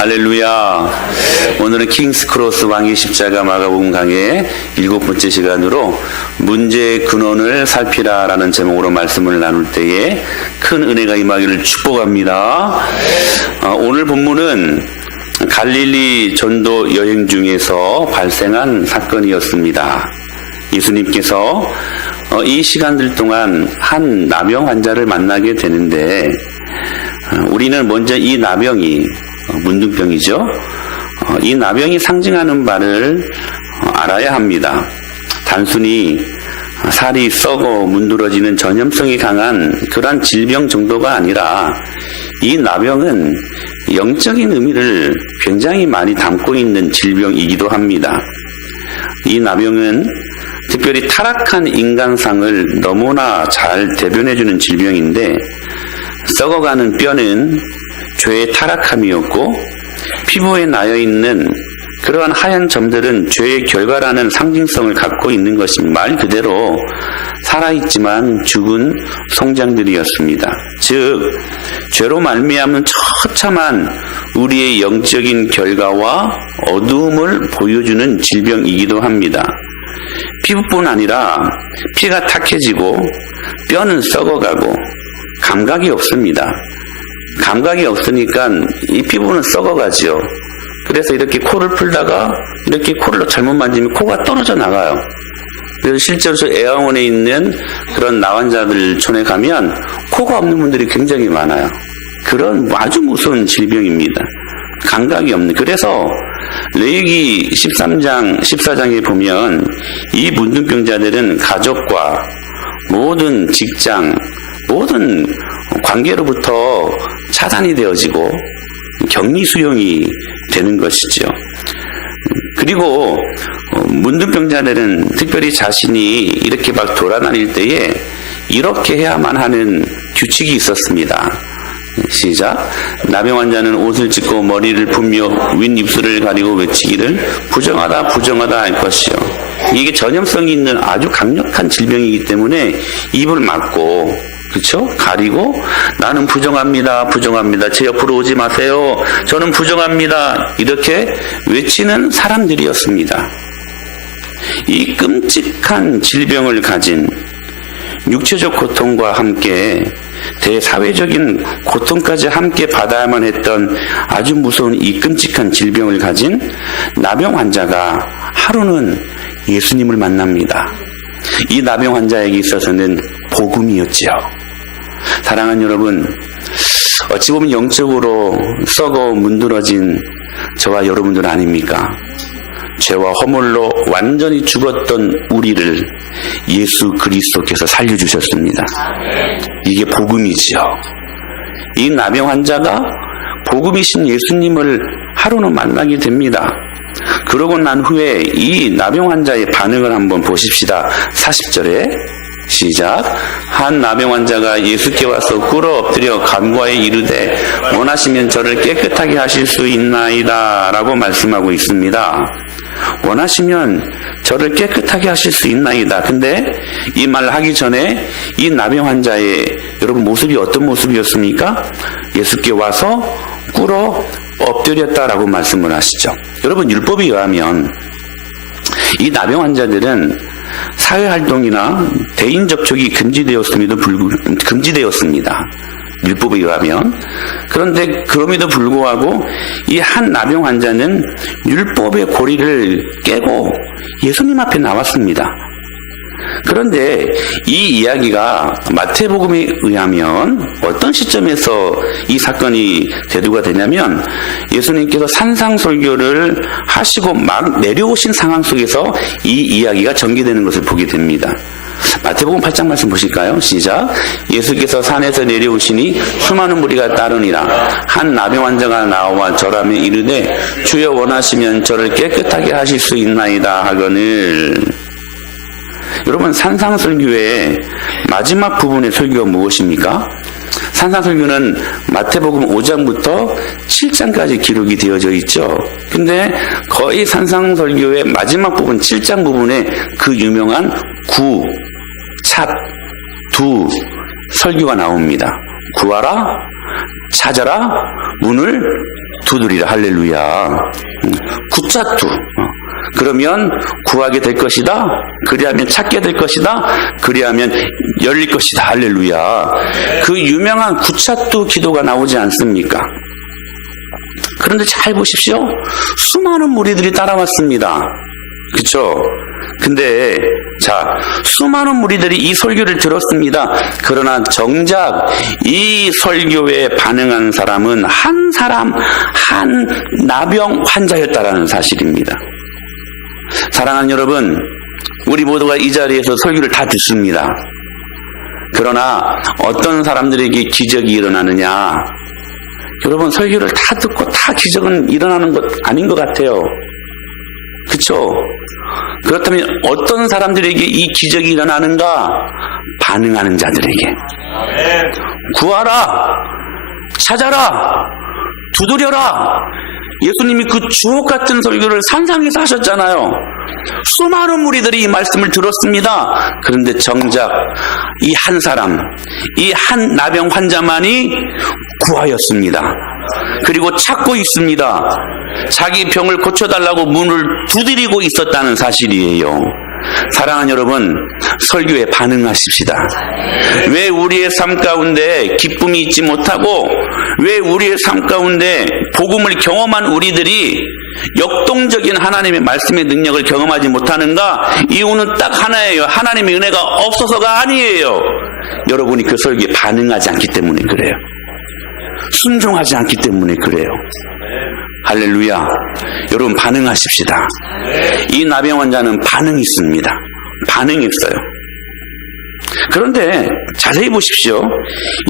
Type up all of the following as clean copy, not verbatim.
할렐루야. 오늘은 킹스크로스 왕의 십자가 마가복음 강의 7번째 시간으로 문제의 근원을 살피라라는 제목으로 말씀을 나눌 때에 큰 은혜가 임하기를 축복합니다. 오늘 본문은 갈릴리 전도 여행 중에서 발생한 사건이었습니다. 예수님께서 이 시간들 동안 한 나병 환자를 만나게 되는데 우리는 먼저 이 나병이 문둥병이죠. 이 나병이 상징하는 바를 알아야 합니다. 단순히 살이 썩어 문드러지는 전염성이 강한 그러한 질병 정도가 아니라 이 나병은 영적인 의미를 굉장히 많이 담고 있는 질병이기도 합니다. 이 나병은 특별히 타락한 인간상을 너무나 잘 대변해주는 질병인데 썩어가는 뼈는 죄의 타락함이었고 피부에 나여있는 그러한 하얀 점들은 죄의 결과라는 상징성을 갖고 있는 것입니다. 말 그대로 살아있지만 죽은 송장들이었습니다. 즉 죄로 말미암은 처참한 우리의 영적인 결과와 어두움을 보여주는 질병이기도 합니다. 피부뿐 아니라 피가 탁해지고 뼈는 썩어가고 감각이 없습니다. 감각이 없으니까 이 피부는 썩어가지요. 그래서 이렇게 코를 풀다가 이렇게 코를 잘못 만지면 코가 떨어져 나가요. 그래서 실제로 애완원에 있는 그런 나환자들 촌에 가면 코가 없는 분들이 굉장히 많아요. 그런 아주 무서운 질병입니다. 감각이 없는. 그래서 레위기 13장, 14장에 보면 이 문둥병자들은 가족과 모든 직장, 모든 관계로부터 차단이 되어지고 격리 수용이 되는 것이죠. 그리고 문둥병자들은 특별히 자신이 이렇게 막 돌아다닐 때에 이렇게 해야만 하는 규칙이 있었습니다. 시작. 나병 환자는 옷을 찢고 머리를 풀며 윗입술을 가리고 외치기를 부정하다 부정하다 할 것이요. 이게 전염성이 있는 아주 강력한 질병이기 때문에 입을 막고 그렇죠? 가리고 나는 부정합니다. 부정합니다. 제 옆으로 오지 마세요. 저는 부정합니다. 이렇게 외치는 사람들이었습니다. 이 끔찍한 질병을 가진 육체적 고통과 함께 대사회적인 고통까지 함께 받아야만 했던 아주 무서운 이 끔찍한 질병을 가진 나병 환자가 하루는 예수님을 만납니다. 이 나병 환자에게 있어서는 복음이었지요. 사랑하는 여러분, 어찌 보면 영적으로 썩어 문드러진 저와 여러분들 아닙니까? 죄와 허물로 완전히 죽었던 우리를 예수 그리스도께서 살려주셨습니다. 이게 복음이지요. 이 나병 환자가 복음이신 예수님을 하루는 만나게 됩니다. 그러고 난 후에 이 나병 환자의 반응을 한번 보십시다. 40절에 시작. 한 나병 환자가 예수께 와서 꿇어 엎드려 간과에 이르되 원하시면 저를 깨끗하게 하실 수 있나이다 라고 말씀하고 있습니다. 원하시면 저를 깨끗하게 하실 수 있나이다. 근데 이 말을 하기 전에 이 나병 환자의 여러분 모습이 어떤 모습이었습니까? 예수께 와서 꿇어 엎드렸다라고 말씀을 하시죠. 여러분 율법에 의하면 이 나병 환자들은 사회활동이나 대인 접촉이 금지되었습니다. 율법에 의하면. 그런데 그럼에도 불구하고 이 한 나병 환자는 율법의 고리를 깨고 예수님 앞에 나왔습니다. 그런데 이 이야기가 마태복음에 의하면 어떤 시점에서 이 사건이 대두가 되냐면 예수님께서 산상설교를 하시고 막 내려오신 상황 속에서 이 이야기가 전개되는 것을 보게 됩니다. 마태복음 8장 말씀 보실까요? 시작. 예수께서 산에서 내려오시니 수많은 무리가 따르니라. 한 나병 환자가 나와 절하며 이르되 주여 원하시면 저를 깨끗하게 하실 수 있나이다 하거늘. 여러분 산상설교의 마지막 부분의 설교가 무엇입니까? 산상설교는 마태복음 5장부터 7장까지 기록이 되어져 있죠. 근데 거의 산상설교의 마지막 부분 7장 부분에 그 유명한 구, 찻, 두 설교가 나옵니다. 구하라, 찾아라, 문을 두드리라. 할렐루야. 굿자투. 그러면 구하게 될 것이다. 그리하면 찾게 될 것이다. 그리하면 열릴 것이다. 할렐루야. 그 유명한 굿자투 기도가 나오지 않습니까? 그런데 잘 보십시오. 수많은 무리들이 따라왔습니다. 그쵸? 근데 자, 수많은 무리들이 이 설교를 들었습니다. 그러나 정작 이 설교에 반응한 사람은 한 사람, 한 나병 환자였다라는 사실입니다. 사랑하는 여러분, 우리 모두가 이 자리에서 설교를 다 듣습니다. 그러나 어떤 사람들에게 기적이 일어나느냐? 여러분, 설교를 다 듣고 다 기적은 일어나는 것 아닌 것 같아요. 그쵸? 그렇다면 어떤 사람들에게 이 기적이 일어나는가? 반응하는 자들에게. 구하라! 찾아라! 두드려라! 예수님이 그 주옥 같은 설교를 산상에서 하셨잖아요. 수많은 무리들이 이 말씀을 들었습니다. 그런데 정작 이 한 사람, 이 한 나병 환자만이 구하였습니다. 그리고 찾고 있습니다. 자기 병을 고쳐달라고 문을 두드리고 있었다는 사실이에요. 사랑하는 여러분, 설교에 반응하십시다. 왜 우리의 삶 가운데 기쁨이 있지 못하고, 왜 우리의 삶 가운데 복음을 경험한 우리들이 역동적인 하나님의 말씀의 능력을 경험하지 못하는가? 이유는 딱 하나예요. 하나님의 은혜가 없어서가 아니에요. 여러분이 그 설교에 반응하지 않기 때문에 그래요. 순종하지 않기 때문에 그래요. 할렐루야. 여러분, 반응하십시다. 이 나병 환자는 반응했습니다. 반응했어요. 그런데 자세히 보십시오.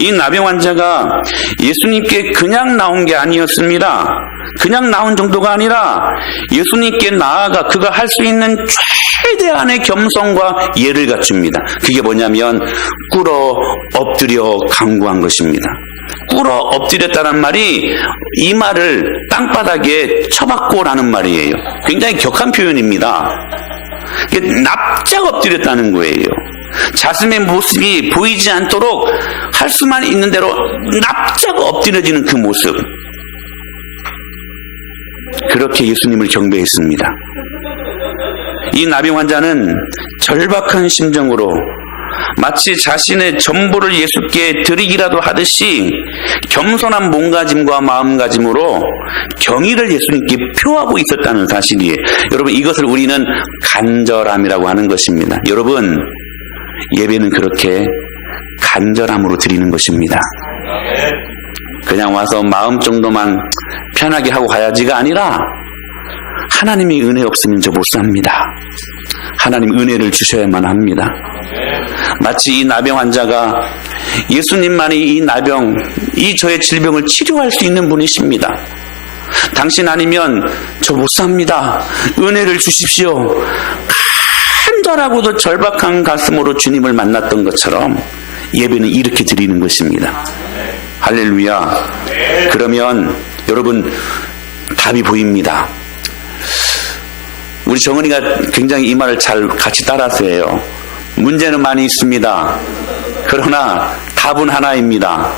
이 나병 환자가 예수님께 그냥 나온 게 아니었습니다. 그냥 나온 정도가 아니라 예수님께 나아가 그가 할 수 있는 최대한의 겸손과 예를 갖춥니다. 그게 뭐냐면 꿇어 엎드려 간구한 것입니다. 꿇어 엎드렸다는 말이 이 말을 땅바닥에 쳐박고라는 말이에요. 굉장히 격한 표현입니다. 납작 엎드렸다는 거예요. 자신의 모습이 보이지 않도록 할 수만 있는 대로 납작 엎드려지는 그 모습. 그렇게 예수님을 경배했습니다. 이 나병 환자는 절박한 심정으로 마치 자신의 전부를 예수께 드리기라도 하듯이 겸손한 몸가짐과 마음가짐으로 경의를 예수님께 표하고 있었다는 사실이에요. 여러분, 이것을 우리는 간절함이라고 하는 것입니다. 여러분, 예배는 그렇게 간절함으로 드리는 것입니다. 그냥 와서 마음 정도만 편하게 하고 가야지가 아니라 하나님의 은혜 없으면 저 못 삽니다. 하나님 은혜를 주셔야만 합니다. 마치 이 나병 환자가 예수님만이 이 나병, 이 저의 질병을 치료할 수 있는 분이십니다. 당신 아니면 저 못 삽니다. 은혜를 주십시오. 간절하고도 절박한 가슴으로 주님을 만났던 것처럼 예배는 이렇게 드리는 것입니다. 할렐루야. 그러면 여러분, 답이 보입니다. 우리 정은이가 굉장히 이 말을 잘 같이 따라서 해요. 문제는 많이 있습니다. 그러나 답은 하나입니다.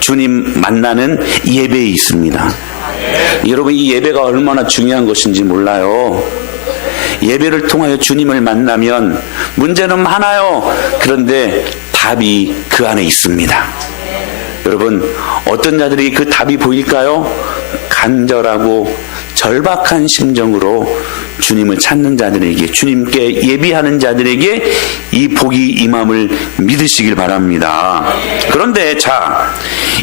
주님 만나는 예배에 있습니다. 여러분, 이 예배가 얼마나 중요한 것인지 몰라요. 예배를 통하여 주님을 만나면 문제는 많아요. 그런데 답이 그 안에 있습니다. 여러분, 어떤 자들이 그 답이 보일까요? 간절하고 절박한 심정으로 주님을 찾는 자들에게, 주님께 예비하는 자들에게 이 복이 임함을 믿으시길 바랍니다. 그런데 자,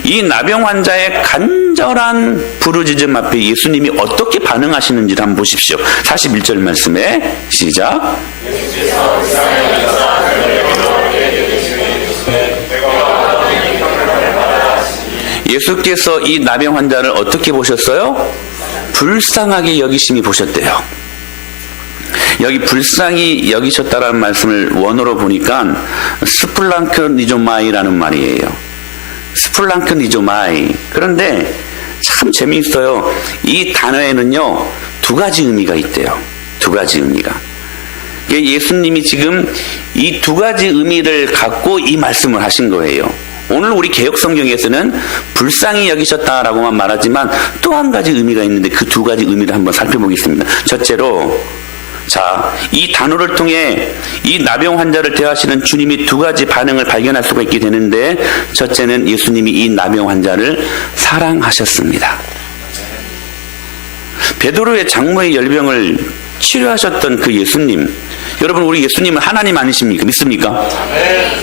이 나병 환자의 간절한 부르짖음 앞에 예수님이 어떻게 반응하시는지를 한번 보십시오. 41절 말씀에 시작. 예수께서 이 나병 환자를 어떻게 보셨어요? 불쌍하게 여기심이 보셨대요. 여기 불쌍히 여기셨다라는 말씀을 원어로 보니까 스플랑크니조마이라는 말이에요. 스플랑크니조마이. 그런데 참 재미있어요. 이 단어에는요, 두 가지 의미가 있대요. 두 가지 의미가. 예수님이 지금 이 두 가지 의미를 갖고 이 말씀을 하신 거예요. 오늘 우리 개혁성경에서는 불쌍히 여기셨다라고만 말하지만 또 한 가지 의미가 있는데 그 두 가지 의미를 한번 살펴보겠습니다. 첫째로, 자, 이 단어를 통해 이 나병 환자를 대하시는 주님이 두 가지 반응을 발견할 수가 있게 되는데, 첫째는 예수님이 이 나병 환자를 사랑하셨습니다. 베드로의 장모의 열병을 치료하셨던 그 예수님, 여러분, 우리 예수님은 하나님 아니십니까? 믿습니까?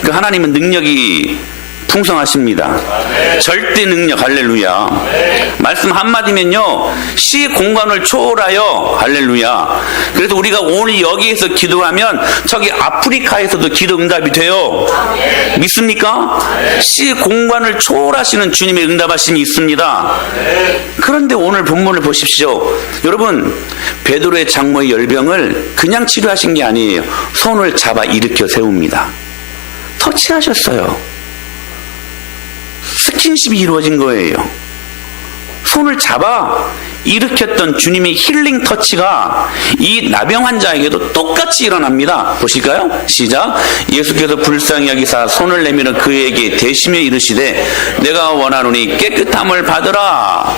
그 하나님은 능력이 풍성하십니다. 절대 능력, 할렐루야. 말씀 한마디면요, 시 공간을 초월하여, 할렐루야. 그래서 우리가 오늘 여기에서 기도하면 저기 아프리카에서도 기도 응답이 돼요. 믿습니까? 시 공간을 초월하시는 주님의 응답하심이 있습니다. 그런데 오늘 본문을 보십시오. 여러분, 베드로의 장모의 열병을 그냥 치료하신 게 아니에요. 손을 잡아 일으켜 세웁니다. 터치하셨어요. 스킨십이 이루어진 거예요. 손을 잡아 일으켰던 주님의 힐링 터치가 이 나병 환자에게도 똑같이 일어납니다. 보실까요? 시작. 예수께서 불쌍히 여기사 손을 내밀어 그에게 대시며 이르시되 내가 원하노니 깨끗함을 받으라.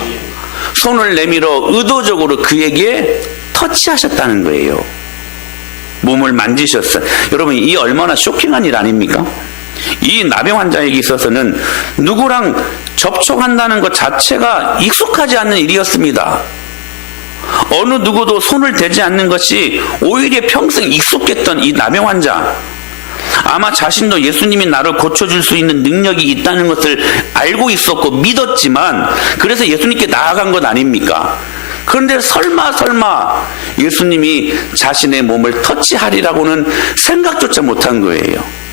손을 내밀어 의도적으로 그에게 터치하셨다는 거예요. 몸을 만지셨어요. 여러분, 이 얼마나 쇼킹한 일 아닙니까? 이 나병 환자에게 있어서는 누구랑 접촉한다는 것 자체가 익숙하지 않는 일이었습니다. 어느 누구도 손을 대지 않는 것이 오히려 평생 익숙했던 이 나병 환자, 아마 자신도 예수님이 나를 고쳐줄 수 있는 능력이 있다는 것을 알고 있었고 믿었지만, 그래서 예수님께 나아간 것 아닙니까? 그런데 설마 예수님이 자신의 몸을 터치하리라고는 생각조차 못한 거예요.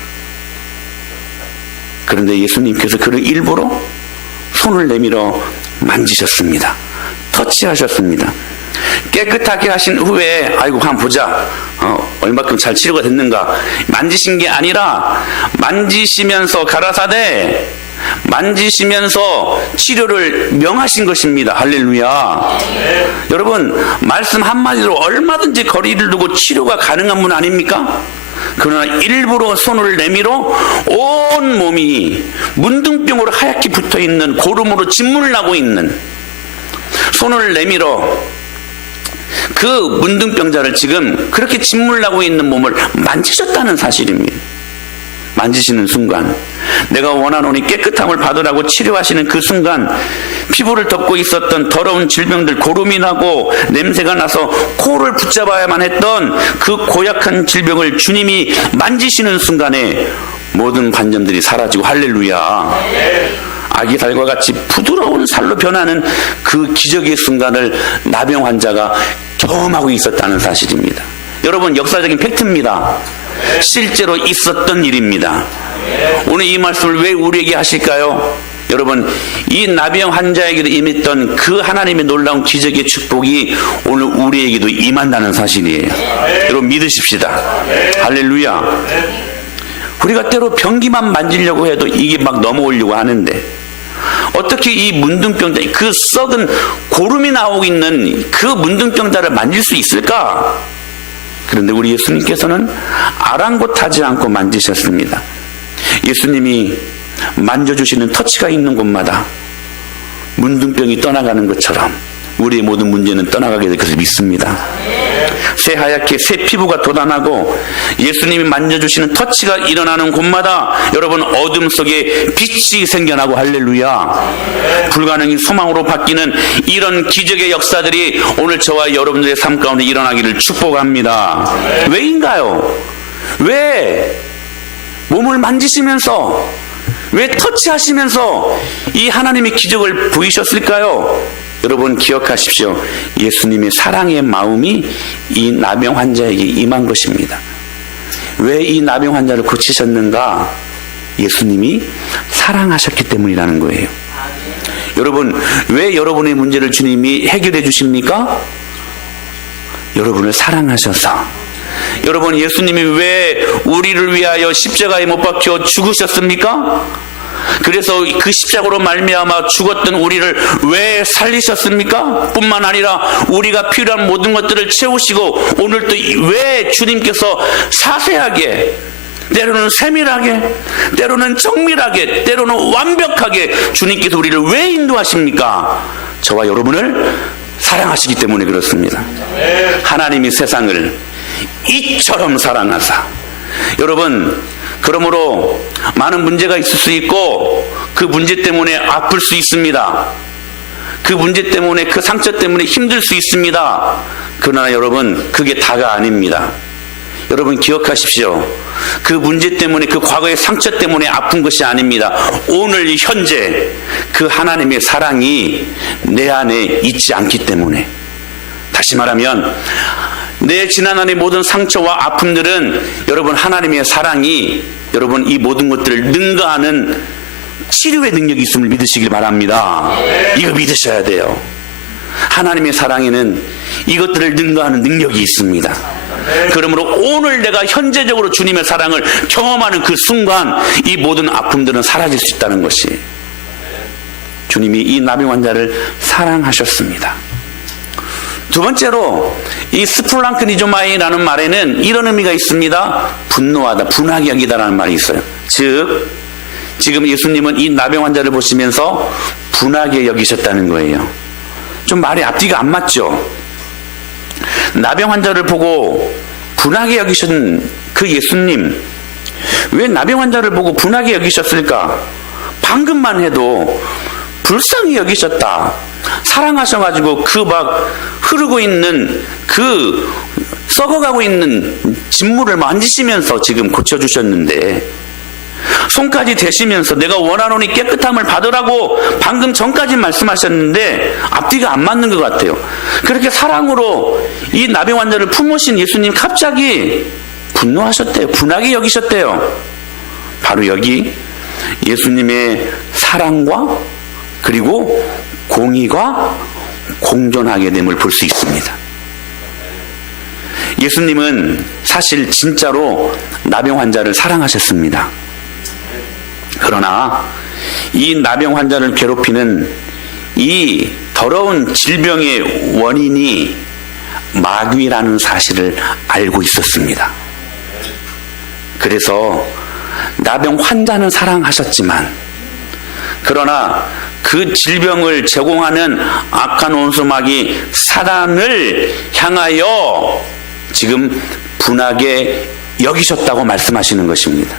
그런데 예수님께서 그를 일부러 손을 내밀어 만지셨습니다. 터치하셨습니다. 깨끗하게 하신 후에 아이고 한번 보자, 얼마큼 잘 치료가 됐는가, 만지신 게 아니라 만지시면서 가라사대, 만지시면서 치료를 명하신 것입니다. 할렐루야. 여러분, 말씀 한마디로 얼마든지 거리를 두고 치료가 가능한 분 아닙니까? 그러나 일부러 손을 내밀어 온 몸이 문둥병으로 하얗게 붙어있는, 고름으로 진물 나고 있는, 손을 내밀어 그 문둥병자를 지금 그렇게 진물 나고 있는 몸을 만지셨다는 사실입니다. 만지시는 순간, 내가 원하노니 깨끗함을 받으라고 치료하시는 그 순간, 피부를 덮고 있었던 더러운 질병들, 고름이 나고 냄새가 나서 코를 붙잡아야만 했던 그 고약한 질병을 주님이 만지시는 순간에 모든 관점들이 사라지고, 할렐루야, 아기 살과 같이 부드러운 살로 변하는 그 기적의 순간을 나병 환자가 경험하고 있었다는 사실입니다. 여러분, 역사적인 팩트입니다. 실제로 있었던 일입니다. 오늘 이 말씀을 왜 우리에게 하실까요? 여러분, 이 나병 환자에게도 임했던 그 하나님의 놀라운 기적의 축복이 오늘 우리에게도 임한다는 사실이에요. 여러분, 믿으십시다. 할렐루야. 우리가 때로 변기만 만지려고 해도 이게 막 넘어오려고 하는데, 어떻게 이 문둥병자, 그 썩은 고름이 나오고 있는 그 문둥병자를 만질 수 있을까? 그런데 우리 예수님께서는 아랑곳하지 않고 만지셨습니다. 예수님이 만져주시는 터치가 있는 곳마다 문둥병이 떠나가는 것처럼 우리의 모든 문제는 떠나가게 될 것을 믿습니다. 새하얗게 새 피부가 돋아나고 예수님이 만져주시는 터치가 일어나는 곳마다 여러분, 어둠 속에 빛이 생겨나고, 할렐루야, 불가능이 소망으로 바뀌는 이런 기적의 역사들이 오늘 저와 여러분들의 삶 가운데 일어나기를 축복합니다. 왜인가요? 왜 몸을 만지시면서, 왜 터치하시면서 이 하나님의 기적을 보이셨을까요? 여러분, 기억하십시오. 예수님의 사랑의 마음이 이 나병 환자에게 임한 것입니다. 왜 이 나병 환자를 고치셨는가? 예수님이 사랑하셨기 때문이라는 거예요. 여러분, 왜 여러분의 문제를 주님이 해결해 주십니까? 여러분을 사랑하셔서. 여러분, 예수님이 왜 우리를 위하여 십자가에 못 박혀 죽으셨습니까? 그래서 그 십자가로 말미암아 죽었던 우리를 왜 살리셨습니까? 뿐만 아니라 우리가 필요한 모든 것들을 채우시고, 오늘 또 왜 주님께서 자세하게 때로는 세밀하게, 때로는 정밀하게, 때로는 완벽하게 주님께서 우리를 왜 인도하십니까? 저와 여러분을 사랑하시기 때문에 그렇습니다. 하나님이 세상을 이처럼 사랑하사. 여러분, 그러므로 많은 문제가 있을 수 있고 그 문제 때문에 아플 수 있습니다. 그 문제 때문에, 그 상처 때문에 힘들 수 있습니다. 그러나 여러분, 그게 다가 아닙니다. 여러분 기억하십시오. 그 문제 때문에, 그 과거의 상처 때문에 아픈 것이 아닙니다. 오늘 현재 그 하나님의 사랑이 내 안에 있지 않기 때문에. 다시 말하면 내 지난날의 모든 상처와 아픔들은 여러분 하나님의 사랑이 여러분 이 모든 것들을 능가하는 치료의 능력이 있음을 믿으시길 바랍니다. 이거 믿으셔야 돼요. 하나님의 사랑에는 이것들을 능가하는 능력이 있습니다. 그러므로 오늘 내가 현재적으로 주님의 사랑을 경험하는 그 순간 이 모든 아픔들은 사라질 수 있다는 것이, 주님이 이 나병 환자를 사랑하셨습니다. 두 번째로 이 스플랑크니조마이라는 말에는 이런 의미가 있습니다. 분노하다, 분하게 여기다라는 말이 있어요. 즉 지금 예수님은 이 나병 환자를 보시면서 분하게 여기셨다는 거예요. 좀 말이 앞뒤가 안 맞죠? 나병 환자를 보고 분하게 여기신 그 예수님, 왜 나병 환자를 보고 분하게 여기셨을까? 방금만 해도 불쌍히 여기셨다, 사랑하셔가지고 그 막 흐르고 있는 그 썩어가고 있는 진물을 만지시면서 지금 고쳐주셨는데, 손까지 대시면서 내가 원하노니 깨끗함을 받으라고 방금 전까지 말씀하셨는데 앞뒤가 안 맞는 것 같아요. 그렇게 사랑으로 이 나병 환자를 품으신 예수님 갑자기 분노하셨대요. 분하게 여기셨대요. 바로 여기 예수님의 사랑과 그리고 공의가 공존하게 됨을 볼 수 있습니다. 예수님은 사실 진짜로 나병 환자를 사랑하셨습니다. 그러나 이 나병 환자를 괴롭히는 이 더러운 질병의 원인이 마귀라는 사실을 알고 있었습니다. 그래서 나병 환자는 사랑하셨지만, 그러나 그 질병을 제공하는 악한 원수 마귀 사단을 향하여 지금 분하게 여기셨다고 말씀하시는 것입니다.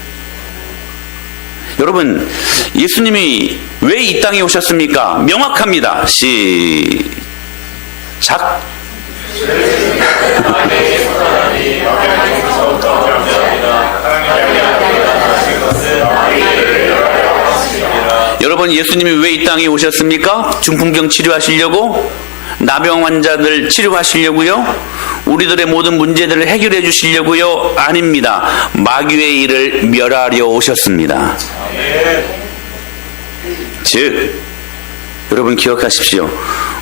여러분, 예수님이 왜 이 땅에 오셨습니까? 명확합니다. 시작. 여러분, 예수님이 왜 이 땅에 오셨습니까? 중풍병 치료하시려고? 나병 환자들 치료하시려고요? 우리들의 모든 문제들을 해결해 주시려고요? 아닙니다. 마귀의 일을 멸하려 오셨습니다. 즉, 여러분 기억하십시오.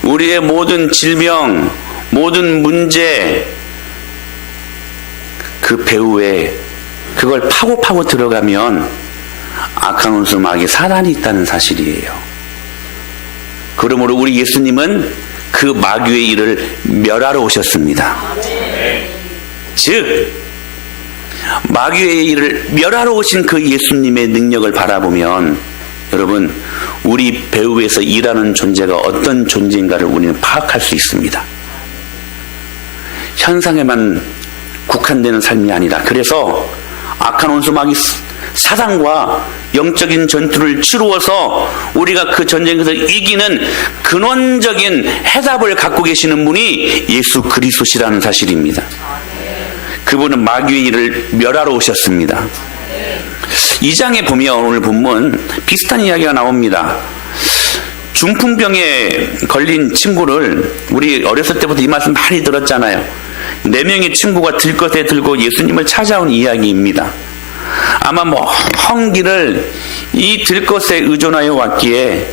우리의 모든 질병, 모든 문제, 그 배후에 그걸 파고 들어가면 악한 원수 마귀 사단이 있다는 사실이에요. 그러므로 우리 예수님은 그 마귀의 일을 멸하러 오셨습니다. 즉, 마귀의 일을 멸하러 오신 그 예수님의 능력을 바라보면 여러분, 우리 배후에서 일하는 존재가 어떤 존재인가를 우리는 파악할 수 있습니다. 현상에만 국한되는 삶이 아니라, 그래서 악한 원수 마귀 사단과 영적인 전투를 치루어서 우리가 그 전쟁에서 이기는 근원적인 해답을 갖고 계시는 분이 예수 그리스도시라는 사실입니다. 그분은 마귀의 일을 멸하러 오셨습니다. 2장에 보면 오늘 본문 비슷한 이야기가 나옵니다. 중풍병에 걸린 친구를, 우리 어렸을 때부터 이 말씀 많이 들었잖아요. 4명의 친구가 들것에 들고 예수님을 찾아온 이야기입니다. 아마 먼 길을 이 들것에 의존하여 왔기에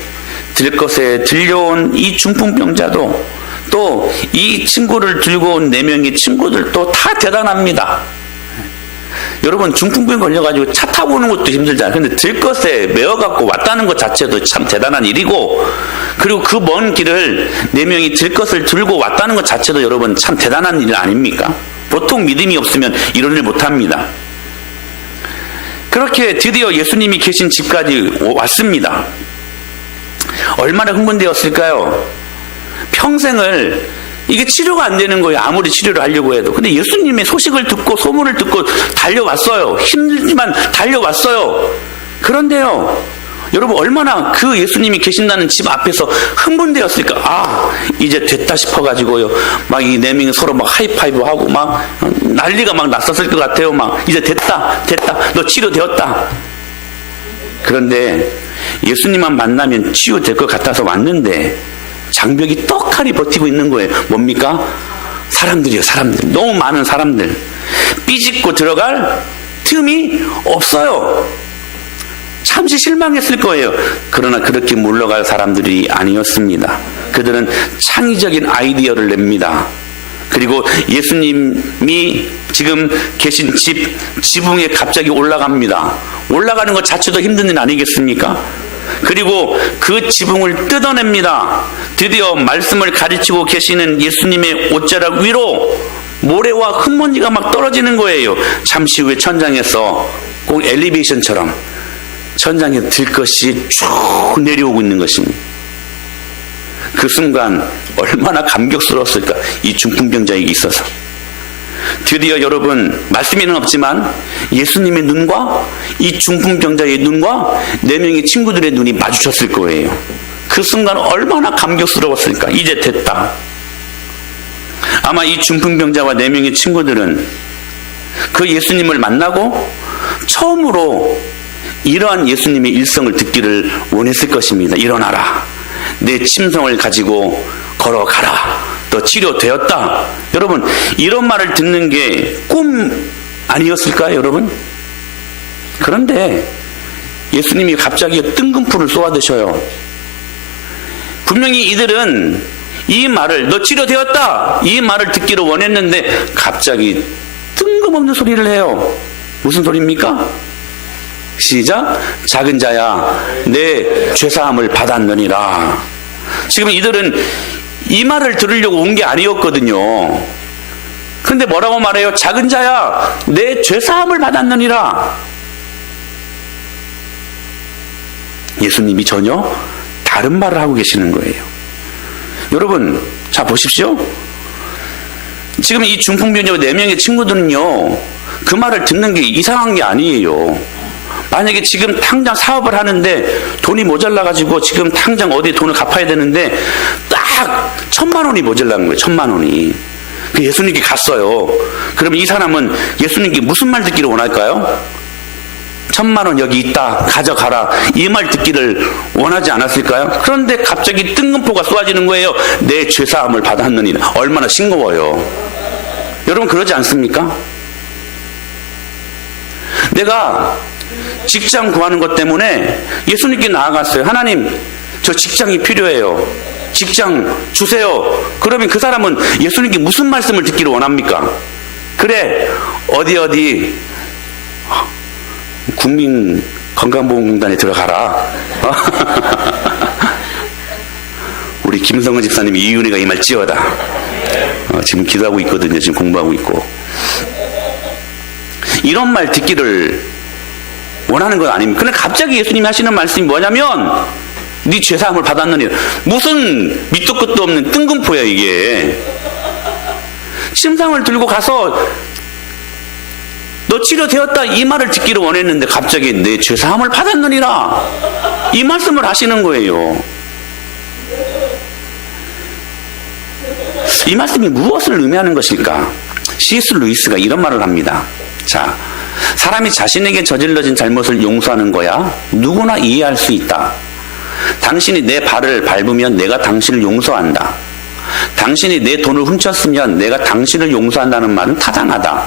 들것에 들려온 이 중풍병자도 또 이 친구를 들고 온 4명의 친구들도 다 대단합니다. 여러분, 중풍병 걸려가지고 차 타고 오는 것도 힘들잖아요. 근데 들것에 메어갖고 왔다는 것 자체도 참 대단한 일이고, 그리고 그 먼 길을 4명이 들것을 들고 왔다는 것 자체도 여러분 참 대단한 일 아닙니까? 보통 믿음이 없으면 이런 일 못합니다. 그렇게 드디어 예수님이 계신 집까지 왔습니다. 얼마나 흥분되었을까요? 평생을 이게 치료가 안 되는 거예요. 아무리 치료를 하려고 해도. 근데 예수님의 소식을 듣고 소문을 듣고 달려왔어요. 힘들지만 달려왔어요. 그런데요, 여러분 얼마나 그 예수님이 계신다는 집 앞에서 흥분되었을까? 아, 이제 됐다 싶어가지고요. 막 이 네 명이 서로 막 하이파이브 하고 막 난리가 막 났었을 것 같아요. 막 이제 됐다, 너 치료되었다. 그런데 예수님만 만나면 치유될 것 같아서 왔는데 장벽이 떡하니 버티고 있는 거예요. 뭡니까? 사람들이요, 사람들. 너무 많은 사람들. 삐짓고 들어갈 틈이 없어요. 잠시 실망했을 거예요. 그러나 그렇게 물러갈 사람들이 아니었습니다. 그들은 창의적인 아이디어를 냅니다. 그리고 예수님이 지금 계신 지붕에 갑자기 올라갑니다. 올라가는 것 자체도 힘든 일 아니겠습니까? 그리고 그 지붕을 뜯어냅니다. 드디어 말씀을 가르치고 계시는 예수님의 옷자락 위로 모래와 흙먼지가 막 떨어지는 거예요. 잠시 후에 천장에서 꼭 엘리베이션처럼 천장에 들것이 쭉 내려오고 있는 것입니다. 그 순간 얼마나 감격스러웠을까, 이 중풍병자에게 있어서. 드디어 여러분, 말씀에는 없지만 예수님의 눈과 이 중풍병자의 눈과 네 명의 친구들의 눈이 마주쳤을 거예요. 그 순간 얼마나 감격스러웠을까. 이제 됐다. 아마 이 중풍병자와 네 명의 친구들은 그 예수님을 만나고 처음으로 이러한 예수님의 일성을 듣기를 원했을 것입니다. 일어나라. 내 침성을 가지고 걸어가라. 너 치료되었다. 여러분, 이런 말을 듣는 게 꿈 아니었을까요, 여러분? 그런데 예수님이 갑자기 뜬금포를 쏘아드셔요. 분명히 이들은 이 말을, 너 치료되었다, 이 말을 듣기를 원했는데 갑자기 뜬금없는 소리를 해요. 무슨 소리입니까? 시작. 작은 자야, 내 죄사함을 받았느니라. 지금 이들은 이 말을 들으려고 온 게 아니었거든요. 그런데 뭐라고 말해요? 작은 자야, 내 죄사함을 받았느니라. 예수님이 전혀 다른 말을 하고 계시는 거예요. 여러분, 자 보십시오. 지금 이 중풍병자 4명의 친구들은요, 그 말을 듣는 게 이상한 게 아니에요. 만약에 지금 당장 사업을 하는데 돈이 모자라가지고 지금 당장 어디에 돈을 갚아야 되는데 딱 1,000만 원이 모자란 거예요. 1,000만 원이. 그 예수님께 갔어요. 그러면 이 사람은 예수님께 무슨 말 듣기를 원할까요? 1,000만 원 여기 있다, 가져가라, 이 말 듣기를 원하지 않았을까요? 그런데 갑자기 뜬금포가 쏘아지는 거예요. 내 죄사함을 받았느니. 얼마나 싱거워요. 여러분, 그러지 않습니까? 내가 직장 구하는 것 때문에 예수님께 나아갔어요. 하나님, 저 직장이 필요해요. 직장 주세요. 그러면 그 사람은 예수님께 무슨 말씀을 듣기를 원합니까? 그래, 어디 국민건강보험공단에 들어가라. 우리 김성은 집사님이 이윤희가 이 말 찌어다. 지금 기도하고 있거든요. 지금 공부하고 있고. 이런 말 듣기를 원하는 건 아닙니다. 근데 갑자기 예수님이 하시는 말씀이 뭐냐면, 네 죄사함을 받았느니. 무슨 밑도 끝도 없는 뜬금포야 이게. 침상을 들고 가서 너 치료되었다, 이 말을 듣기를 원했는데 갑자기 내 죄사함을 받았느니라, 이 말씀을 하시는 거예요. 이 말씀이 무엇을 의미하는 것일까? C.S. 루이스가 이런 말을 합니다. 자, 사람이 자신에게 저질러진 잘못을 용서하는 거야 누구나 이해할 수 있다. 당신이 내 발을 밟으면 내가 당신을 용서한다. 당신이 내 돈을 훔쳤으면 내가 당신을 용서한다는 말은 타당하다.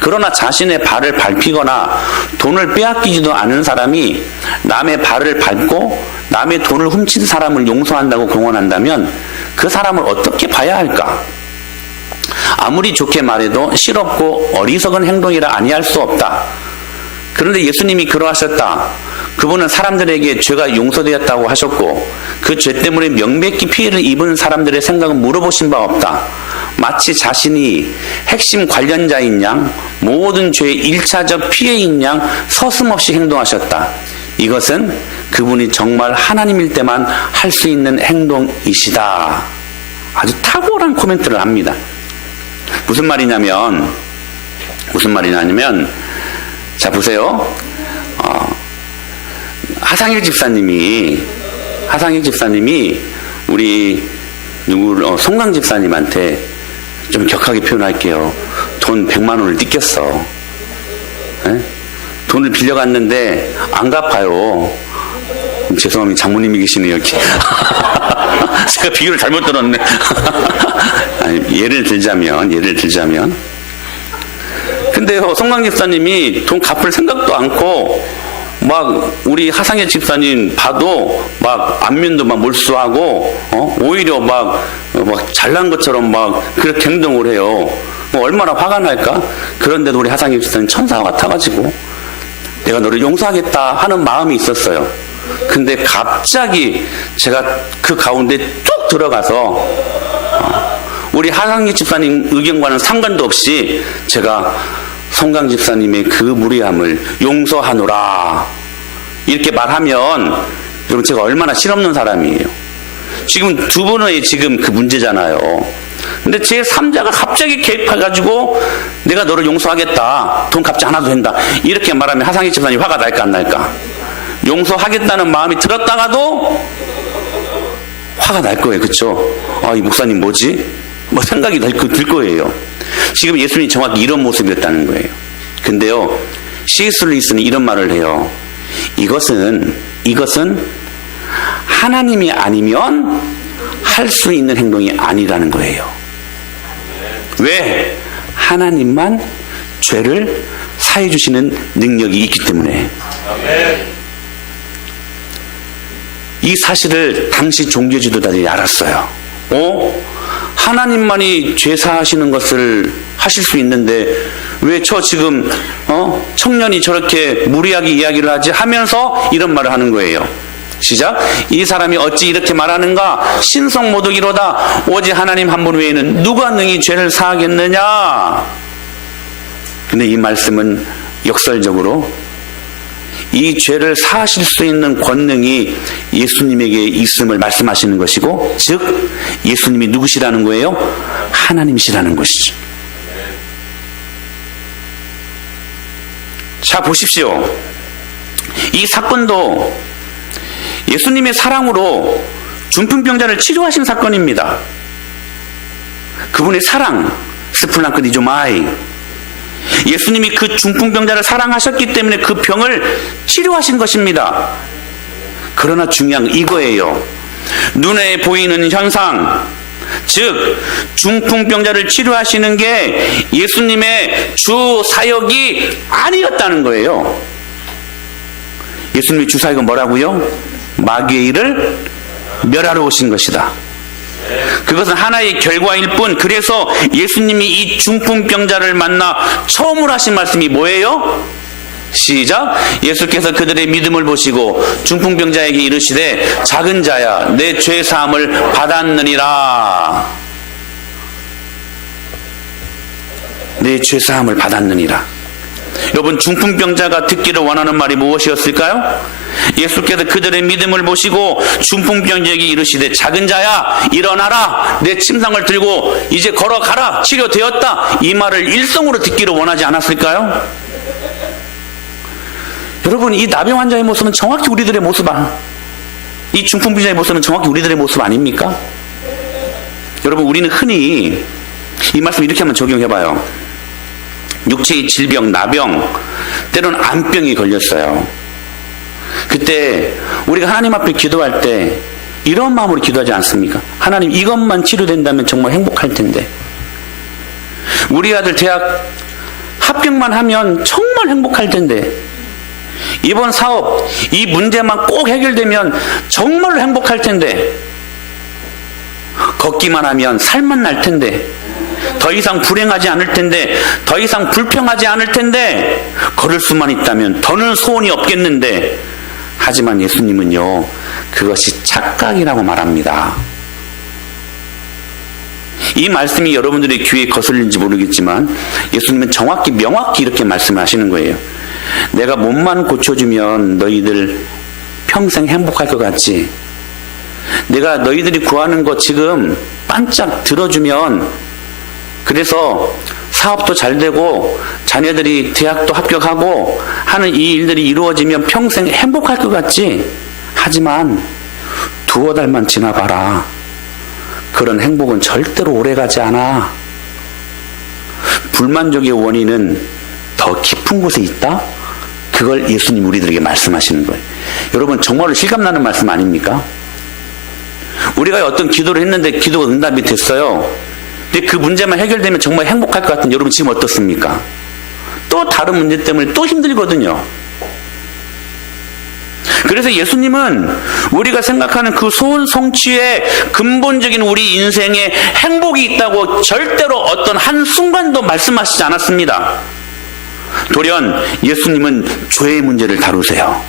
그러나 자신의 발을 밟히거나 돈을 빼앗기지도 않은 사람이 남의 발을 밟고 남의 돈을 훔친 사람을 용서한다고 공언한다면 그 사람을 어떻게 봐야 할까? 아무리 좋게 말해도 실없고 어리석은 행동이라 아니할 수 없다. 그런데 예수님이 그러하셨다. 그분은 사람들에게 죄가 용서되었다고 하셨고 그 죄 때문에 명백히 피해를 입은 사람들의 생각은 물어보신 바 없다. 마치 자신이 핵심 관련자인 양, 모든 죄의 1차적 피해인 양 서슴없이 행동하셨다. 이것은 그분이 정말 하나님일 때만 할 수 있는 행동이시다. 아주 탁월한 코멘트를 합니다. 무슨 말이냐면, 자, 보세요. 하상일 집사님이 우리 송강 집사님한테 좀 격하게 표현할게요. 돈 100만 원을 뜯겼어. 에? 돈을 빌려갔는데 안 갚아요. 죄송합니다. 장모님이 계시네요, 여기. 제가 비유를 잘못 들었네. 아니, 예를 들자면. 근데요, 송강 집사님이 돈 갚을 생각도 않고, 막, 우리 하상현 집사님 봐도, 막, 안면도 막 몰수하고, 오히려 막 잘난 것처럼 막, 그렇게 행동을 해요. 얼마나 화가 날까? 그런데도 우리 하상현 집사님 천사와 같아가지고, 내가 너를 용서하겠다 하는 마음이 있었어요. 근데 갑자기 제가 그 가운데 쭉 들어가서 우리 하상희 집사님 의견과는 상관도 없이 제가 송강 집사님의 그 무리함을 용서하노라 이렇게 말하면 여러분 제가 얼마나 실없는 사람이에요. 지금 두 분의 지금 그 문제잖아요. 근데 제 3자가 갑자기 개입해가지고 내가 너를 용서하겠다. 돈 갚지 않아도 된다. 이렇게 말하면 하상희 집사님 화가 날까 안 날까? 용서하겠다는 마음이 들었다가도 화가 날 거예요. 그쵸? 이 목사님 뭐지? 뭐 생각이 들 거예요. 지금 예수님이 정확히 이런 모습이었다는 거예요. 근데요, C.S. 루이스는 이런 말을 해요. 이것은 하나님이 아니면 할 수 있는 행동이 아니라는 거예요. 왜? 하나님만 죄를 사해 주시는 능력이 있기 때문에. 이 사실을 당시 종교 지도자들이 알았어요. 하나님만이 죄 사하시는 것을 하실 수 있는데 왜 저 지금 청년이 저렇게 무리하게 이야기를 하지 하면서 이런 말을 하는 거예요. 시작. 이 사람이 어찌 이렇게 말하는가? 신성모독이로다. 오직 하나님 한 분 외에는 누가 능히 죄를 사하겠느냐? 근데 이 말씀은 역설적으로 이 죄를 사하실 수 있는 권능이 예수님에게 있음을 말씀하시는 것이고, 즉 예수님이 누구시라는 거예요? 하나님이시라는 것이죠. 자, 보십시오. 이 사건도 예수님의 사랑으로 중풍병자를 치료하신 사건입니다. 그분의 사랑, 스플랑크 니조마이. 예수님이 그 중풍병자를 사랑하셨기 때문에 그 병을 치료하신 것입니다. 그러나 중요한 건 이거예요. 눈에 보이는 현상, 즉 중풍병자를 치료하시는 게 예수님의 주 사역이 아니었다는 거예요. 예수님의 주 사역은 뭐라고요? 마귀의 일을 멸하러 오신 것이다. 그것은 하나의 결과일 뿐. 그래서 예수님이 이 중풍병자를 만나 처음으로 하신 말씀이 뭐예요? 시작. 예수께서 그들의 믿음을 보시고 중풍병자에게 이르시되 작은 자야 내 죄 사함을 받았느니라. 내 죄 사함을 받았느니라. 여러분, 중풍병자가 듣기를 원하는 말이 무엇이었을까요? 예수께서 그들의 믿음을 보시고 중풍병자에게 이르시되 작은 자야 일어나라, 내 침상을 들고 이제 걸어가라, 치료되었다, 이 말을 일성으로 듣기를 원하지 않았을까요? 여러분, 이 나병 환자의 모습은 정확히 우리들의 모습 이 중풍병자의 모습은 정확히 우리들의 모습 아닙니까? 여러분, 우리는 흔히 이 말씀 이렇게 한번 적용해봐요. 육체의 질병, 나병, 때로는 암병이 걸렸어요. 그때 우리가 하나님 앞에 기도할 때 이런 마음으로 기도하지 않습니까? 하나님, 이것만 치료된다면 정말 행복할 텐데. 우리 아들 대학 합격만 하면 정말 행복할 텐데. 이번 사업, 이 문제만 꼭 해결되면 정말로 행복할 텐데. 걷기만 하면 살만 날 텐데. 더 이상 불행하지 않을 텐데, 더 이상 불평하지 않을 텐데, 걸을 수만 있다면 더는 소원이 없겠는데. 하지만 예수님은요, 그것이 착각이라고 말합니다. 이 말씀이 여러분들의 귀에 거슬리는지 모르겠지만 예수님은 정확히 명확히 이렇게 말씀하시는 거예요. 내가 몸만 고쳐주면 너희들 평생 행복할 것 같지? 내가 너희들이 구하는 거 지금 반짝 들어주면 그래서 사업도 잘 되고 자녀들이 대학도 합격하고 하는 이 일들이 이루어지면 평생 행복할 것 같지? 하지만 두어 달만 지나봐라. 그런 행복은 절대로 오래가지 않아. 불만족의 원인은 더 깊은 곳에 있다? 그걸 예수님 우리들에게 말씀하시는 거예요. 여러분 정말로 실감나는 말씀 아닙니까? 우리가 어떤 기도를 했는데 기도가 응답이 됐어요. 근데 그 문제만 해결되면 정말 행복할 것 같은데 여러분 지금 어떻습니까? 또 다른 문제 때문에 또 힘들거든요. 그래서 예수님은 우리가 생각하는 그 소원 성취에 근본적인 우리 인생에 행복이 있다고 절대로 어떤 한순간도 말씀하시지 않았습니다. 돌연 예수님은 죄의 문제를 다루세요.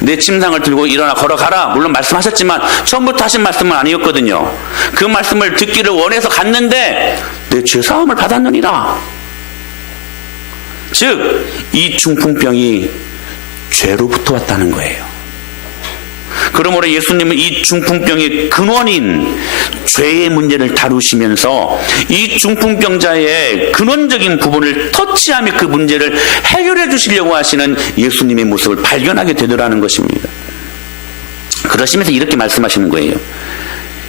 내 침상을 들고 일어나 걸어가라. 물론 말씀하셨지만 처음부터 하신 말씀은 아니었거든요. 그 말씀을 듣기를 원해서 갔는데 내 죄사함을 받았느니라. 즉 이 중풍병이 죄로부터 왔다는 거예요. 그러므로 예수님은 이 중풍병의 근원인 죄의 문제를 다루시면서 이 중풍병자의 근원적인 부분을 터치하며 그 문제를 해결해 주시려고 하시는 예수님의 모습을 발견하게 되더라는 것입니다. 그러시면서 이렇게 말씀하시는 거예요.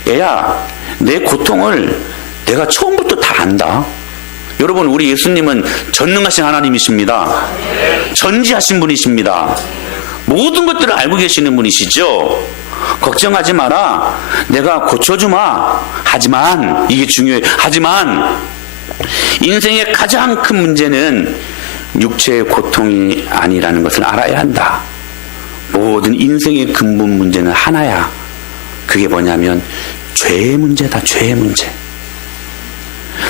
얘야, 내 고통을 내가 처음부터 다 안다. 여러분, 우리 예수님은 전능하신 하나님이십니다. 전지하신 분이십니다. 모든 것들을 알고 계시는 분이시죠. 걱정하지 마라. 내가 고쳐주마. 하지만 이게 중요해요. 하지만 인생의 가장 큰 문제는 육체의 고통이 아니라는 것을 알아야 한다. 모든 인생의 근본 문제는 하나야. 그게 뭐냐면 죄의 문제다. 죄의 문제.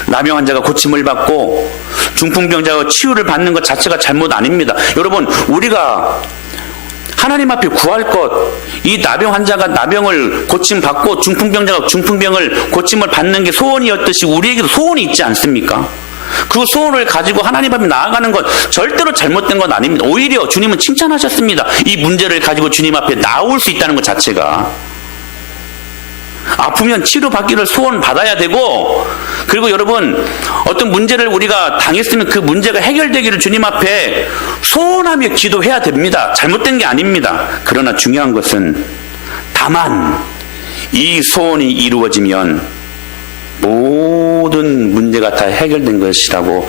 나병 환자가 고침을 받고 중풍병자가 치유를 받는 것 자체가 잘못 아닙니다. 여러분, 우리가 하나님 앞에 구할 것, 이 나병 환자가 나병을 고침받고 중풍병자가 중풍병을 고침을 받는 게 소원이었듯이 우리에게도 소원이 있지 않습니까? 그 소원을 가지고 하나님 앞에 나아가는 것 절대로 잘못된 건 아닙니다. 오히려 주님은 칭찬하셨습니다. 이 문제를 가지고 주님 앞에 나올 수 있다는 것 자체가. 아프면 치료받기를 소원받아야 되고, 그리고 여러분 어떤 문제를 우리가 당했으면 그 문제가 해결되기를 주님 앞에 소원하며 기도해야 됩니다. 잘못된 게 아닙니다. 그러나 중요한 것은 다만 이 소원이 이루어지면 모든 문제가 다 해결된 것이라고,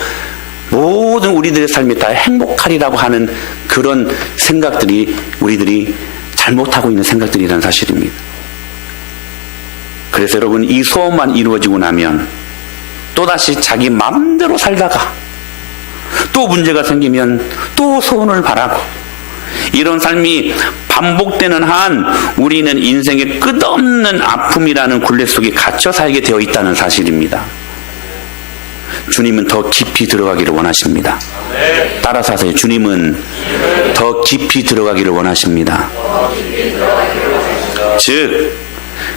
모든 우리들의 삶이 다 행복하리라고 하는 그런 생각들이 우리들이 잘못하고 있는 생각들이라는 사실입니다. 그래서 여러분, 이 소원만 이루어지고 나면 또다시 자기 마음대로 살다가 또 문제가 생기면 또 소원을 바라고, 이런 삶이 반복되는 한 우리는 인생의 끝없는 아픔이라는 굴레 속에 갇혀 살게 되어 있다는 사실입니다. 주님은 더 깊이 들어가기를 원하십니다. 따라서 하세요. 주님은 더 깊이 들어가기를 원하십니다. 즉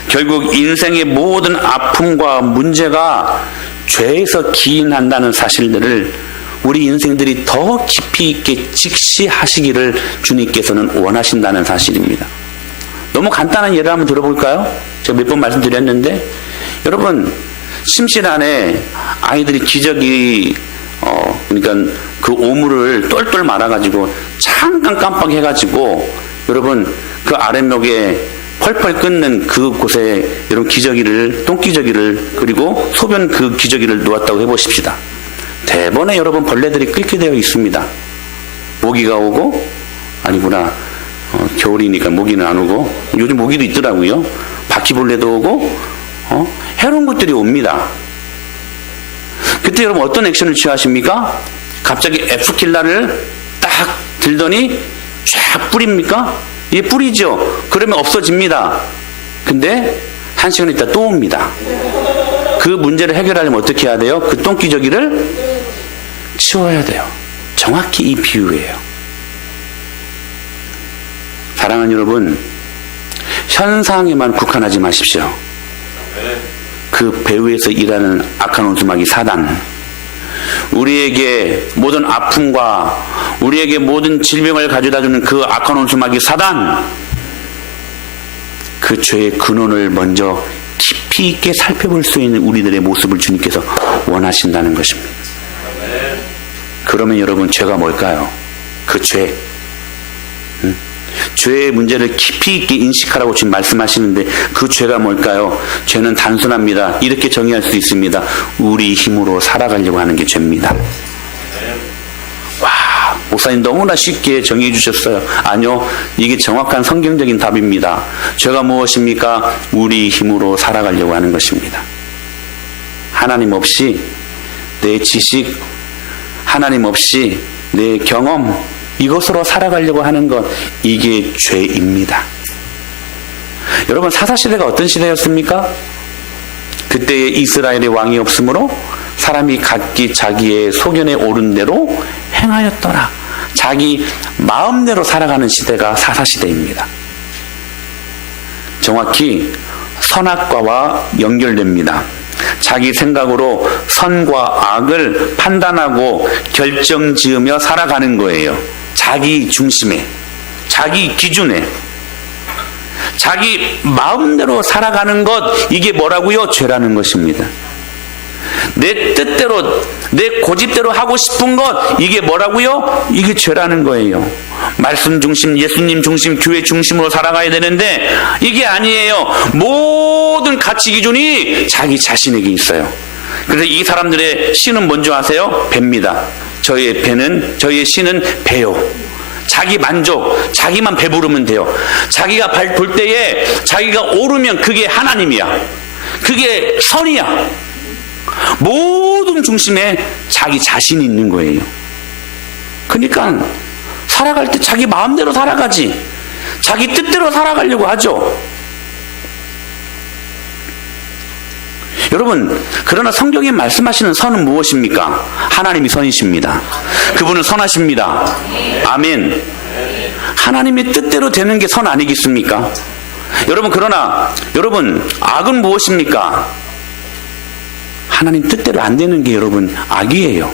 결국 인생의 모든 아픔과 문제가 죄에서 기인한다는 사실들을 우리 인생들이 더 깊이 있게 직시하시기를 주님께서는 원하신다는 사실입니다. 너무 간단한 예를 한번 들어볼까요? 제가 몇 번 말씀드렸는데, 여러분 침실 안에 아이들이 기저귀 그러니까 그 오물을 똘똘 말아가지고 잠깐 깜빡해가지고 여러분 그 아랫목에 펄펄 끓는 그곳에 여러분 기저귀를, 똥기저귀를, 그리고 소변 그 기저귀를 놓았다고 해보십시다. 대번에 여러분 벌레들이 끓게 되어 있습니다. 모기가 오고, 아니구나, 겨울이니까 모기는 안 오고, 요즘 모기도 있더라고요. 바퀴벌레도 오고, 해로운 것들이 옵니다. 그때 여러분 어떤 액션을 취하십니까? 갑자기 F킬러를 딱 들더니 쫙 뿌립니까? 예, 뿌리죠. 그러면 없어집니다. 근데 한 시간 있다 또 옵니다. 그 문제를 해결하려면 어떻게 해야 돼요? 그 똥기저귀를 치워야 돼요. 정확히 이 비유예요. 사랑하는 여러분, 현상에만 국한하지 마십시오. 그 배후에서 일하는 악한 원수마귀 사단, 우리에게 모든 아픔과 우리에게 모든 질병을 가져다주는 그 악한 원수마귀 사단, 그 죄의 근원을 먼저 깊이 있게 살펴볼 수 있는 우리들의 모습을 주님께서 원하신다는 것입니다. 그러면 여러분, 죄가 뭘까요? 그 죄. 죄의 문제를 깊이 있게 인식하라고 지금 말씀하시는데, 그 죄가 뭘까요? 죄는 단순합니다. 이렇게 정의할 수 있습니다. 우리 힘으로 살아가려고 하는 게 죄입니다. 와, 목사님 너무나 쉽게 정의해 주셨어요. 아니요, 이게 정확한 성경적인 답입니다. 죄가 무엇입니까? 우리 힘으로 살아가려고 하는 것입니다. 하나님 없이 내 지식, 하나님 없이 내 경험, 이것으로 살아가려고 하는 것, 이게 죄입니다. 여러분, 사사시대가 어떤 시대였습니까? 그때에 이스라엘의 왕이 없으므로 사람이 각기 자기의 소견에 오른 대로 행하였더라. 자기 마음대로 살아가는 시대가 사사시대입니다. 정확히 선악과와 연결됩니다. 자기 생각으로 선과 악을 판단하고 결정지으며 살아가는 거예요. 자기 중심에, 자기 기준에, 자기 마음대로 살아가는 것, 이게 뭐라고요? 죄라는 것입니다. 내 뜻대로, 내 고집대로 하고 싶은 것, 이게 뭐라고요? 이게 죄라는 거예요. 말씀 중심, 예수님 중심, 교회 중심으로 살아가야 되는데 이게 아니에요. 모든 가치 기준이 자기 자신에게 있어요. 그래서 이 사람들의 신은 뭔지 아세요? 배입니다. 저희의 신은 배요. 자기 만족, 자기만 배부르면 돼요. 자기가 볼 때에 자기가 오르면 그게 하나님이야. 그게 선이야. 모든 중심에 자기 자신이 있는 거예요. 그러니까 살아갈 때 자기 마음대로 살아가지, 자기 뜻대로 살아가려고 하죠. 여러분, 그러나 성경이 말씀하시는 선은 무엇입니까? 하나님이 선이십니다. 그분은 선하십니다. 아멘. 하나님의 뜻대로 되는 게 선 아니겠습니까? 여러분, 그러나 여러분, 악은 무엇입니까? 하나님 뜻대로 안 되는 게 여러분 악이에요.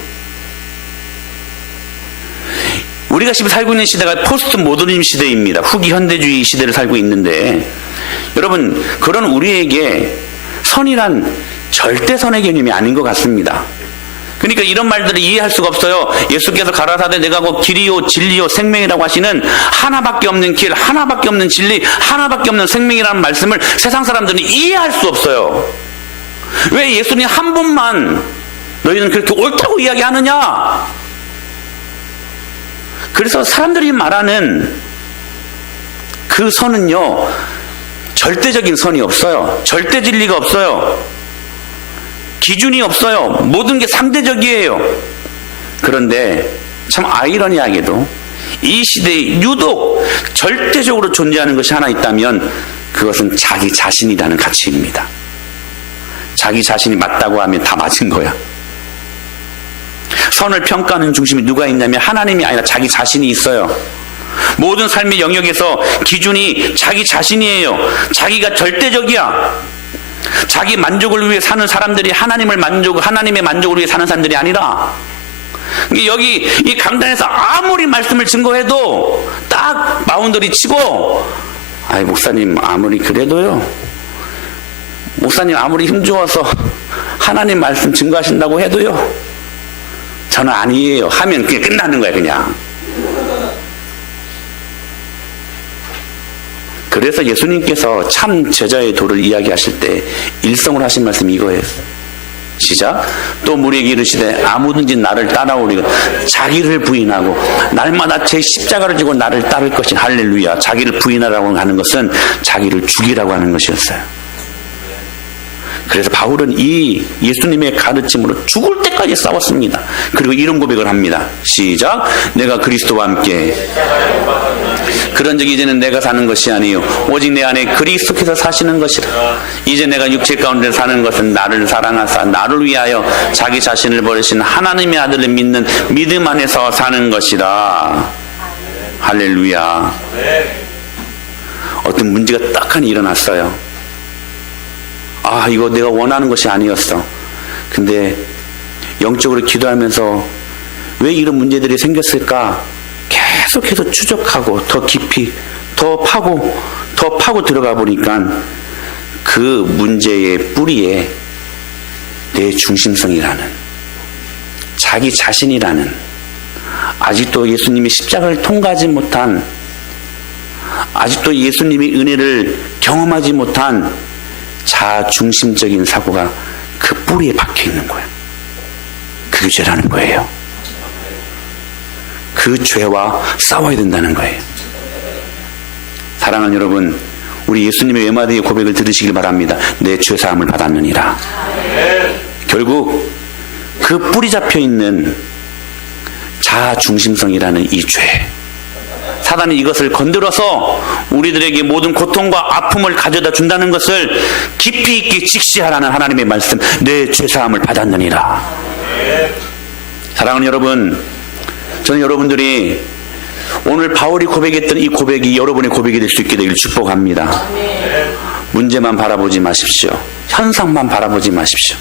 우리가 지금 살고 있는 시대가 포스트 모더니즘 시대입니다. 후기 현대주의 시대를 살고 있는데, 여러분, 그런 우리에게 선이란 절대 선의 개념이 아닌 것 같습니다. 그러니까 이런 말들을 이해할 수가 없어요. 예수께서 가라사대 내가 곧 길이요 진리요 생명이라고 하시는 하나밖에 없는 길, 하나밖에 없는 진리, 하나밖에 없는 생명이라는 말씀을 세상 사람들은 이해할 수 없어요. 왜 예수님 한 분만 너희는 그렇게 옳다고 이야기하느냐? 그래서 사람들이 말하는 그 선은요, 절대적인 선이 없어요. 절대 진리가 없어요. 기준이 없어요. 모든 게 상대적이에요. 그런데 참 아이러니하게도 이 시대에 유독 절대적으로 존재하는 것이 하나 있다면 그것은 자기 자신이라는 가치입니다. 자기 자신이 맞다고 하면 다 맞은 거야. 선을 평가하는 중심에 누가 있냐면 하나님이 아니라 자기 자신이 있어요. 모든 삶의 영역에서 기준이 자기 자신이에요. 자기가 절대적이야. 자기 만족을 위해 사는 사람들이 하나님의 만족을 위해 사는 사람들이 아니라, 여기 이 강단에서 아무리 말씀을 증거해도 딱 바운더리 치고, 아이 목사님 아무리 그래도요, 목사님 아무리 힘주어서 하나님 말씀 증거하신다고 해도요, 저는 아니에요 하면 그냥 끝나는 거야. 그냥. 그래서 예수님께서 참 제자의 도를 이야기하실 때 일성을 하신 말씀이 이거예요. 시작. 또 무리에게 이르시되 아무든지 나를 따라오리가 자기를 부인하고 날마다 제 십자가를 지고 나를 따를 것이. 할렐루야. 자기를 부인하라고 하는 것은 자기를 죽이라고 하는 것이었어요. 그래서 바울은 이 예수님의 가르침으로 죽을 때까지 싸웠습니다. 그리고 이런 고백을 합니다. 시작. 내가 그리스도와 함께 그런즉 이제는 내가 사는 것이 아니요 오직 내 안에 그리스도께서 사시는 것이라. 이제 내가 육체 가운데 사는 것은 나를 사랑하사 나를 위하여 자기 자신을 버리신 하나님의 아들을 믿는 믿음 안에서 사는 것이라. 할렐루야. 어떤 문제가 딱하니 일어났어요. 아, 이거 내가 원하는 것이 아니었어. 근데 영적으로 기도하면서 왜 이런 문제들이 생겼을까? 계속해서 추적하고 더 깊이 더 파고 들어가 보니까 그 문제의 뿌리에 내 중심성이라는, 자기 자신이라는, 아직도 예수님이 십자가를 통과하지 못한, 아직도 예수님이 은혜를 경험하지 못한 자중심적인 사고가 그 뿌리에 박혀 있는 거예요. 그게 죄라는 거예요. 그 죄와 싸워야 된다는 거예요. 사랑하는 여러분, 우리 예수님의 외마디의 고백을 들으시길 바랍니다. 내 죄사함을 받았느니라. 결국 그 뿌리 잡혀 있는 자중심성이라는 이 죄, 사단이 이것을 건드려서 우리들에게 모든 고통과 아픔을 가져다 준다는 것을 깊이 있게 직시하라는 하나님의 말씀, 내 죄사함을 받았느니라. 사랑하는 여러분, 저는 여러분들이 오늘 바울이 고백했던 이 고백이 여러분의 고백이 될 수 있게 되길 축복합니다. 문제만 바라보지 마십시오. 현상만 바라보지 마십시오.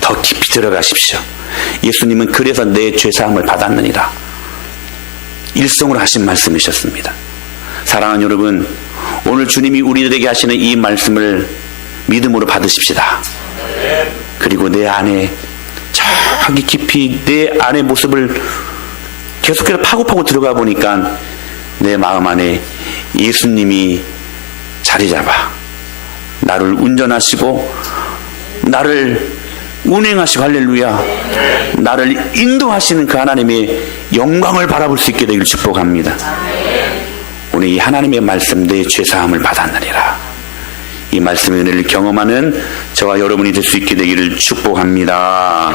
더 깊이 들어가십시오. 예수님은 그래서 내 죄사함을 받았느니라 일성으로 하신 말씀이셨습니다. 사랑하는 여러분, 오늘 주님이 우리들에게 하시는 이 말씀을 믿음으로 받으십시다. 그리고 내 안에 저기 깊이 내 안의 모습을 계속해서 파고 들어가 보니까 내 마음 안에 예수님이 자리 잡아 나를 운전하시고 나를 운행하시고, 할렐루야, 나를 인도하시는 그 하나님의 영광을 바라볼 수 있게 되기를 축복합니다. 오늘 이 하나님의 말씀, 내 죄사함을 받았느니라, 이 말씀의 은혜를 경험하는 저와 여러분이 될 수 있게 되기를 축복합니다.